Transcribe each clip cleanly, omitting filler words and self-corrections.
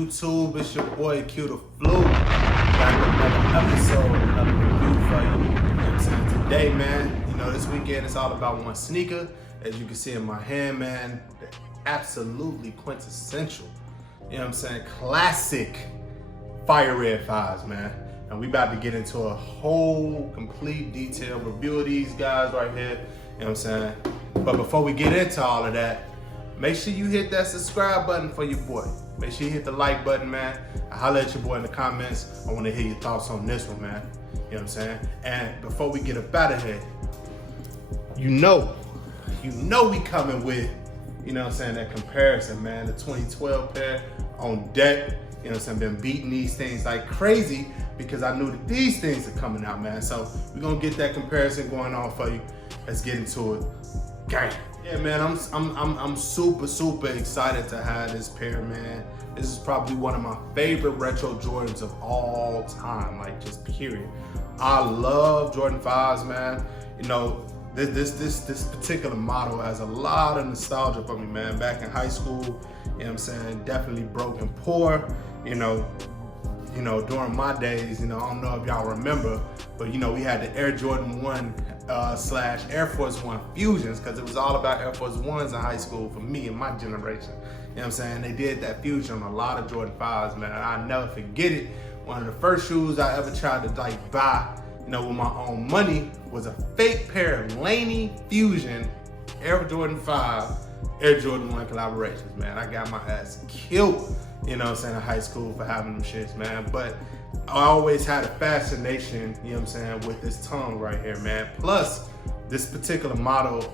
YouTube? It's your boy Q the Flu. Back with another episode, another review for you. You know what I'm saying? Today, man, this weekend it's all about one sneaker. As you can see in my hand, man, absolutely quintessential. You know what I'm saying? Classic Fire Red 5s, man. And we about to get into a whole complete detailed review of these guys right here. You know what I'm saying? But before we get into all of that, make sure you hit that subscribe button for your boy. Make sure you hit the like button, man. Holler at your boy in the comments. I want to hear your thoughts on this one, man. You know what I'm saying? And before we get up out of here, you know we coming with, you know what I'm saying, that comparison, man. The 2012 pair on deck. You know what I'm saying? Been beating these things like crazy because I knew that these things are coming out, man. So we're gonna get that comparison going on for you. Let's get into it. Gang. Yeah, man, I'm super excited to have this pair, man. This is probably one of my favorite retro Jordans of all time, like just period. I love Jordan 5s, man. You know, this particular model has a lot of nostalgia for me, man. Back in high school, you know what I'm saying, definitely broke and poor, you know, during my days, I don't know if y'all remember, but we had the Air Jordan 1 / Air Force 1 fusions, because it was all about Air Force 1s in high school for me and my generation. You know what I'm saying? They did that fusion on a lot of Jordan 5s, man. I'll never forget it. One of the first shoes I ever tried to buy, with my own money was a fake pair of Laney Fusion Air Jordan 5 Air Jordan 1 collaborations, man. I got my ass killed, in high school for having them shits, man. But I always had a fascination, with this tongue right here, man. Plus, this particular model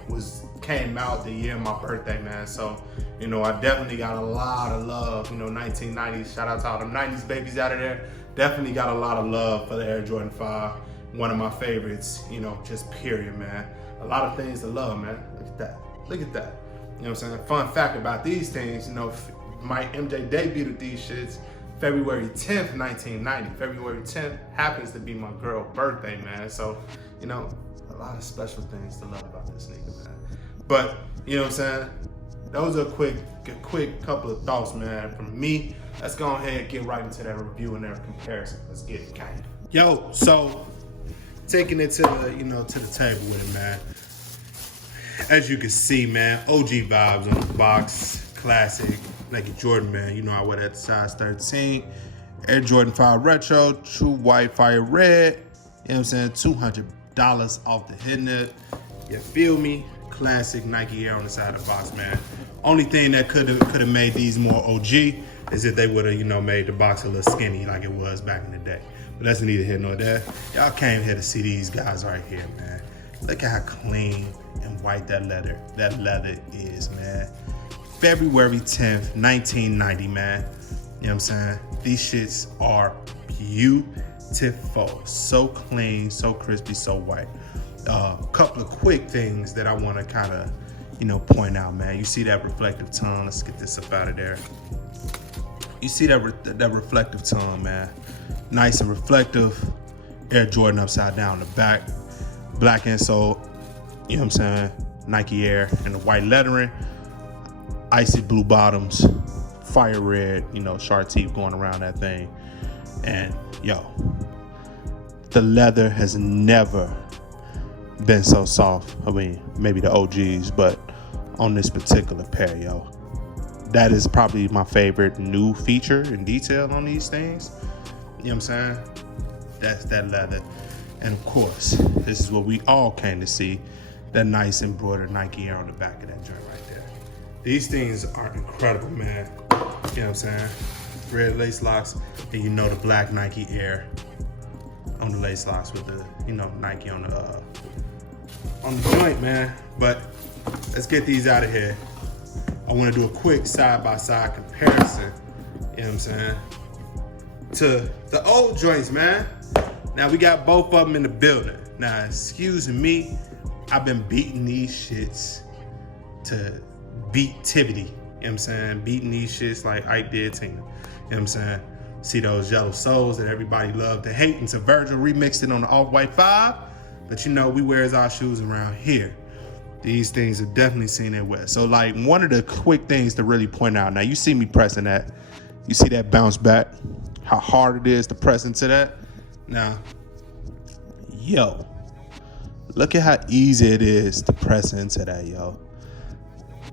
came out the year of my birthday, man. So, I definitely got a lot of love, 1990s. Shout out to all them 90s babies out of there. Definitely got a lot of love for the Air Jordan 5. One of my favorites, just period, man. A lot of things to love, man. Look at that. Look at that. You know what I'm saying? Fun fact about these things, my MJ debuted these shits February 10th, 1990. February 10th happens to be my girl's birthday, man. So, a lot of special things to love about this sneaker, man. But, you know what I'm saying? Those are a quick couple of thoughts, man, from me. Let's go ahead and get right into that review and that comparison. Let's get it, gang. Yo, so taking it to the, to the table with it, man. As you can see, man, OG vibes on the box, classic. Like a Jordan, man, I wear that size 13. Air Jordan 5 Retro, true white fire red. You know what I'm saying? $200 off the hit net. You feel me? Classic Nike Air on the side of the box, man. Only thing that could have made these more OG is if they would have, made the box a little skinny like it was back in the day. But that's neither here nor there. Y'all came here to see these guys right here, man. Look at how clean and white that leather is, man. February 10th, 1990, man. You know what I'm saying? These shits are beautiful. So clean, so crispy, so white. Couple of quick things that I want to kind of, point out, man. You see that reflective tongue? Let's get this up out of there. You see that reflective tongue, man. Nice and reflective. Air Jordan upside down the back. Black insole, you know what I'm saying? Nike Air and the white lettering. Icy blue bottoms, fire red, sharp teeth going around that thing. And yo, the leather has never been so soft. I mean, maybe the OGs, but on this particular pair, yo, that is probably my favorite new feature and detail on these things. You know what I'm saying? That's that leather. And of course, this is what we all came to see, that nice embroidered Nike Air on the back of that joint right there. These things are incredible, man. You know what I'm saying? Red lace locks, and the black Nike Air on the lace locks with the, Nike on the joint, man. But let's get these out of here. I want to do a quick side-by-side comparison, you know what I'm saying, to the old joints, man. Now we got both of them in the building. Now, excuse me, I've been beating these shits to beativity. You know what I'm saying? Beating these shits like Ike did Tina. You know what I'm saying? See those yellow soles that everybody loved to hate until Virgil remixed it on the Off-White 5. But we wears our shoes around here. These things have definitely seen their wear. So like one of the quick things to really point out, now you see me pressing that You see that bounce back? How hard it is to press into that? Now, yo, look at how easy it is to press into that, yo.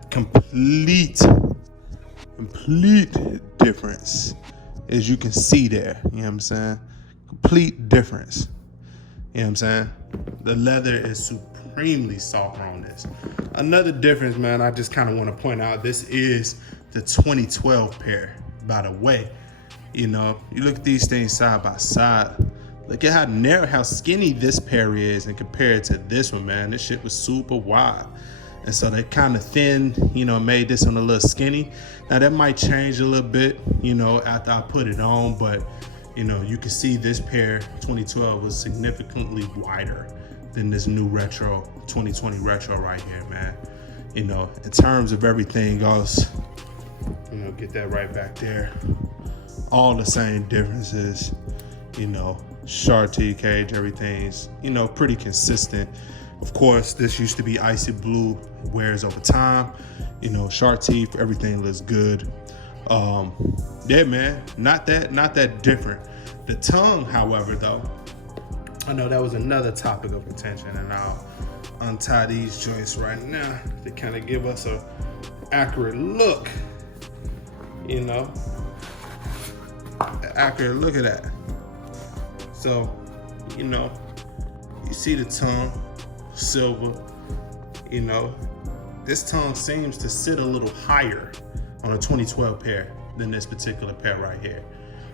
Complete difference, as you can see there. You know what I'm saying? Complete difference. You know what I'm saying? The leather is supremely soft on this. Another difference, man, I just kind of want to point out, this is the 2012 pair, by the way. You know, you look at these things side by side. Look at how narrow, how skinny this pair is and compared to this one, man. This shit was super wide. And so they kind of thin, you know, made this one a little skinny. Now that might change a little bit, you know, after I put it on, but you know, you can see this pair, 2012, was significantly wider than this new retro, 2020 retro right here, man. You know, in terms of everything else, you know, get that right back there. All the same differences, you know, sharp T cage, everything's, you know, pretty consistent. Of course, this used to be icy blue, wears over time, you know, sharp teeth, everything looks good. Yeah, man, not that different. The tongue, however, though, I know that was another topic of contention, and I'll untie these joints right now to kind of give us a accurate look, you know, an accurate look at that. So, you know, you see the tongue, silver, you know, this tongue seems to sit a little higher on a 2012 pair than this particular pair right here.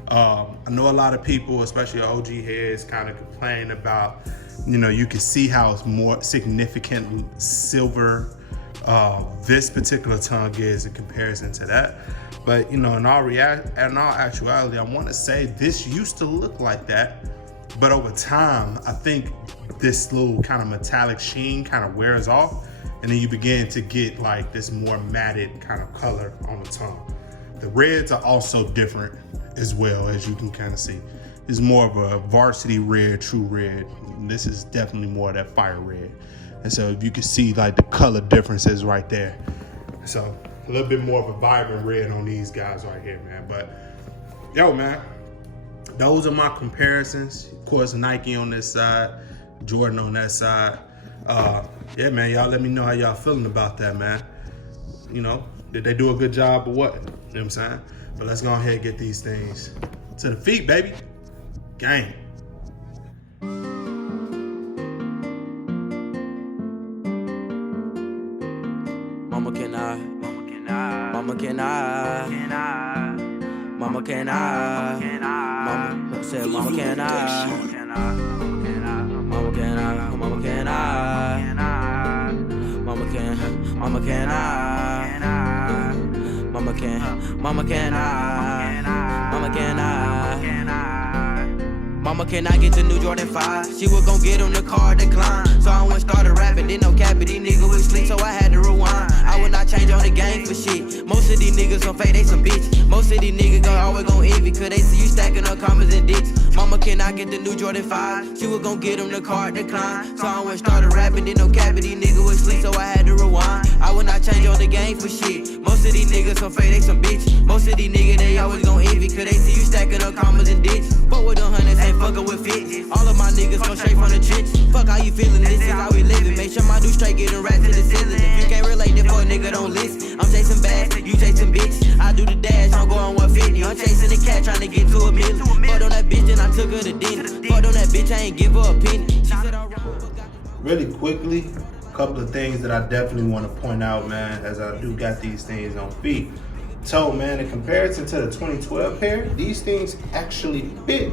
I know a lot of people, especially OG heads, kind of complain about, you know, you can see how it's more significant silver this particular tongue is in comparison to that. But, you know, in all actuality, I want to say this used to look like that, but over time, I think this little kind of metallic sheen kind of wears off, and then you begin to get like this more matted kind of color on the tongue. The reds are also different as well, as you can kind of see. It's more of a varsity red, true red. And this is definitely more of that fire red. And so if you can see like the color differences right there. So a little bit more of a vibrant red on these guys right here, man. But yo, man, those are my comparisons. Of course, Nike on this side, Jordan on that side. Yeah, man, y'all let me know how y'all feeling about that, man. You know, did they do a good job or what? You know what I'm saying? But let's go ahead and get these things to the feet, baby. Gang. Mama can I, mama can I, mama can I, mama can I, mama said mama can I, mama can I, mama can I, mama can I, mama can, mama can I, mama can, mama can I, mama can I. Mama, can I get the new Jordan 5? She was gon' get on the car, decline. So I went started rapping, didn't know cap it, these niggas was sleep, so I had to rewind. I would not change on the game for shit. Most of these niggas gon' fake, they some bitch. Most of these niggas always gon' envy, cause they see you stacking up commas and dicks. Mama, can I get the new Jordan 5? She was gon' get on the car, decline. So I went started rapping, didn't know cap it, these niggas was sleep, so I had to rewind. I would not change on the game for shit. Most of these niggas gon' fake, they some bitch. Most of these niggas, they always gon' envy, cause they see you stacking up commas and dicks. But with the hundreds, ain't fucking with fit. All of my niggas come straight from the trench. Fuck how you feeling, this is how we living. Make sure my dude straight getting right to the ceiling. If you can't relate, then fuck nigga don't listen. I'm chasing bags, you chasing bitch. I do the dash, I'm going 150. I'm chasing the cat, trying to get to a million. Fucked on that bitch, then I took her to dinner. Fucked on that bitch, I ain't give her a penny. She said I'm wrong. Really quickly, a couple of things that I definitely want to point out, man, as I do got these things on feet. So, man, in comparison to the 2012 pair, these things actually fit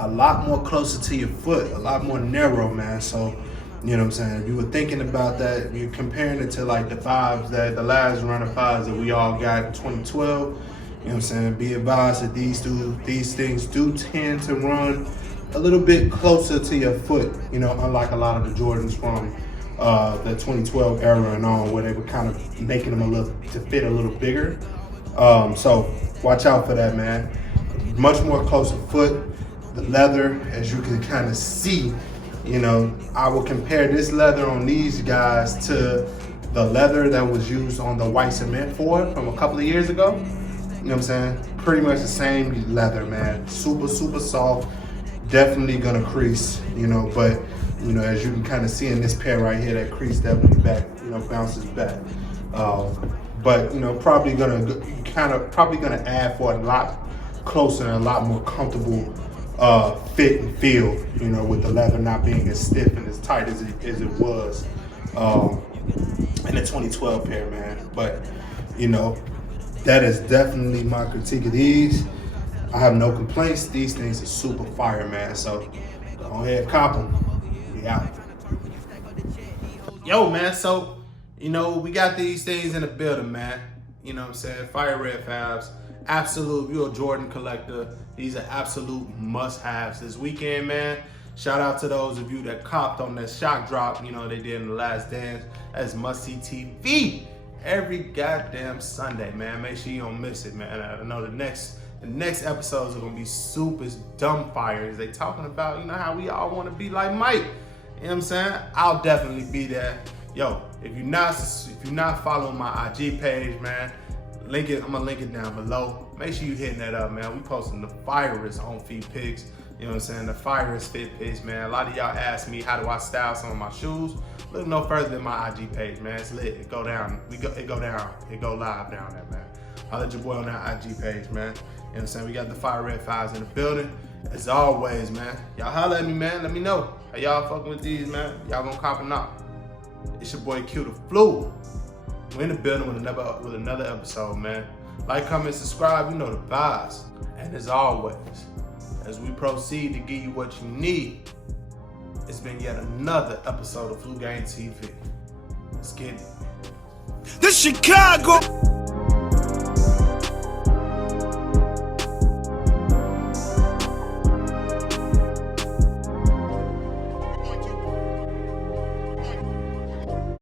a lot more closer to your foot, a lot more narrow, man. So, you know what I'm saying? If you were thinking about that, you're comparing it to like the fives, that the last run of fives that we all got in 2012. You know what I'm saying? Be advised that these things do tend to run a little bit closer to your foot, you know, unlike a lot of the Jordans from the 2012 era and on, where they were kind of making them a little to fit a little bigger. So watch out for that, man. Much more closer foot. The leather, as you can kind of see, you know, I will compare this leather on these guys to the leather that was used on the white cement 4 from a couple of years ago. You know what I'm saying? Pretty much the same leather, man. Super, super soft. Definitely gonna crease, you know, but you know, as you can kind of see in this pair right here, that crease definitely back, you know, bounces back. But you know, probably gonna add for a lot closer and a lot more comfortable fit and feel, you know, with the leather not being as stiff and as tight as it was in the 2012 pair, man. But you know, that is definitely my critique of these. I have no complaints. These things are super fire, man. So go ahead, cop them. We out. Yo, man. So, you know, we got these things in the building, man. You know what I'm saying? Fire red fabs. Absolute. If you're a Jordan collector, these are absolute must-haves this weekend, man. Shout out to those of you that copped on that shock drop, you know, they did in The Last Dance. That's must-see TV every goddamn Sunday, man. Make sure you don't miss it, man. I know the next episodes are gonna be super dumb fires. They talking about, you know, how we all want to be like Mike. You know what I'm saying? I'll definitely be there. Yo, if you're not following my IG page, man, link it. I'm gonna link it down below. Make sure you hitting that up, man. We posting the firest on feet pics. You know what I'm saying? The firest fit pics, man. A lot of y'all ask me, how do I style some of my shoes? Look no further than my IG page, man. It's lit. It go down. It go down. It go live down there, man. I'll let your boy on that IG page, man. You know what I'm saying? We got the Fire Red Fives in the building. As always, man. Y'all holler at me, man. Let me know. How y'all fucking with these, man? Y'all gonna cop them out. It's your boy Q the Flu. We're in the building with another episode, man. Like, comment, subscribe. You know the vibes. And as always, as we proceed to give you what you need, it's been yet another episode of Yxng TV. Let's get it. The Chicago